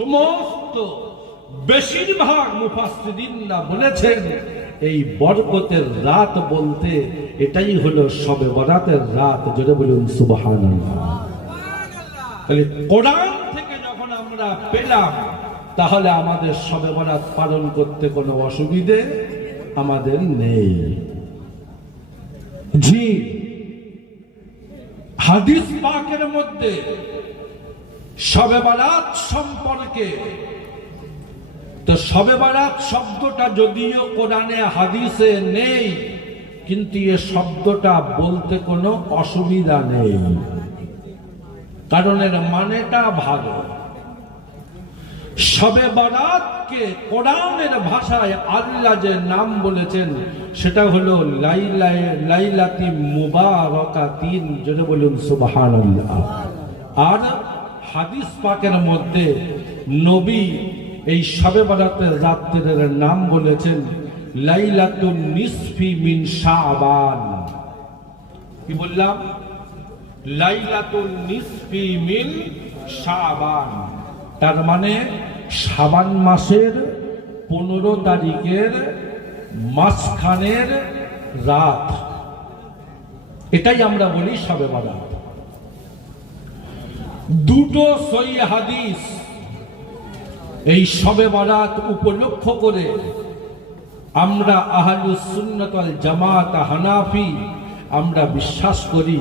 সমস্ত বেশিরভাগ মুফাসসিরিনরা বলেছেন এই বরকতের রাত বলতে এটাই হলো শবে বরাতের রাত। জোরে বলুন সুবহানাল্লাহ। তাহলে কোরআন থেকে যখন আমরা পেলাম তাহলে আমাদের শবে বরাত পালন করতে কোনো অসুবিধে আমাদের নেই। জি, হাদিস পাকের মধ্যে শবে বরাত সম্পর্কে তো শবে বরাত শব্দটা যদিও কোরআনে হাদিসে নেই, কিন্তু এ শব্দটা বলতে কোনো অসুবিধা নেই, কারণ এর মানেটা ভালো। শবে বরাতকে কোরআনের ভাষায় আল্লাহ যে নাম বলেছেন সেটা হলো লাইলাতি মুবারাকাতিন। জোরে বলুন সুবহানাল্লাহ। আর হাদিস পাকের মধ্যে নবী এই শবে বরাতের রাত্রের নাম বলেছেন লাইলাতুন নিসফি মিন শাবান। কি বললাম? লাইলাতুন নিসফি মিন শাবান, তার মানে শাবান মাসের 15 তারিখের মাঝখানের রাত, এটাই আমরা বলি শবে বরাত। দুটো সহিহ হাদিস এই শবে বরাত উপলক্ষ করে আমরা আহলুস সুন্নাত ওয়াল জামাত হানাফি আমরা বিশ্বাস করি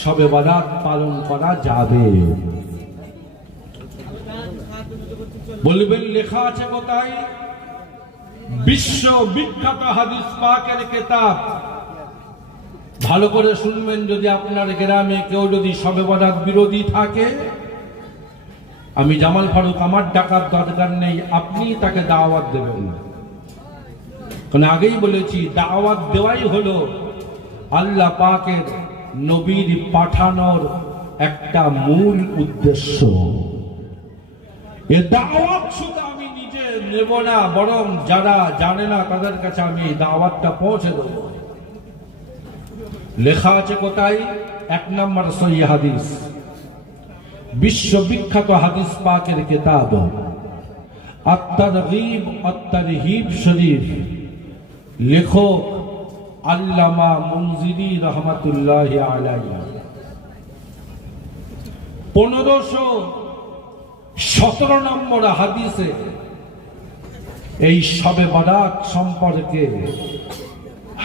শবে বরাত পালন করা যাবে। বলবেন লেখা আছে কোথায়? বিশ্ব বিখ্যাত হাদিস পাকের কিতাব। ভালো করে শুনবেন, যদি আপনার গ্রামে কেউ যদি শবে বরাত বিরোধী থাকে, আমি জামাল ফারুক, আমার ডাকার দরকার নেই, আপনি তাকে দাওয়াত দেবেন। কারণ আগেই বলেছি দাওয়াত দেওয়াই হলো আল্লাহ পাকের নবীর পাঠানোর একটা মূল উদ্দেশ্য। এ দাওয়াত শুধু আমি নিজে নেব না, বরং যারা জানে না তাদের কাছে আমি এই দাওয়াতটা পৌঁছে দেব। লেখা আছে কোথায়? 1 নম্বর সহিহ হাদিস, বিশ্ববিখ্যাত হাদিস পাকের কিতাব আত-তারগীব আত-তারহিব শরীফ, লেখক আল্লামা মুনজিরি রহমাতুল্লাহি আলাইহি 1517 নম্বর হাদিসে এই শবে বরাত সম্পর্কে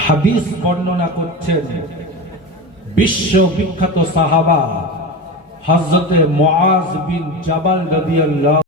হাদিস বর্ণনা করছেন বিশ্ববিখ্যাত সাহাবা হযরতে মুআজ বিন জাবাল রাদিয়াল্লাহু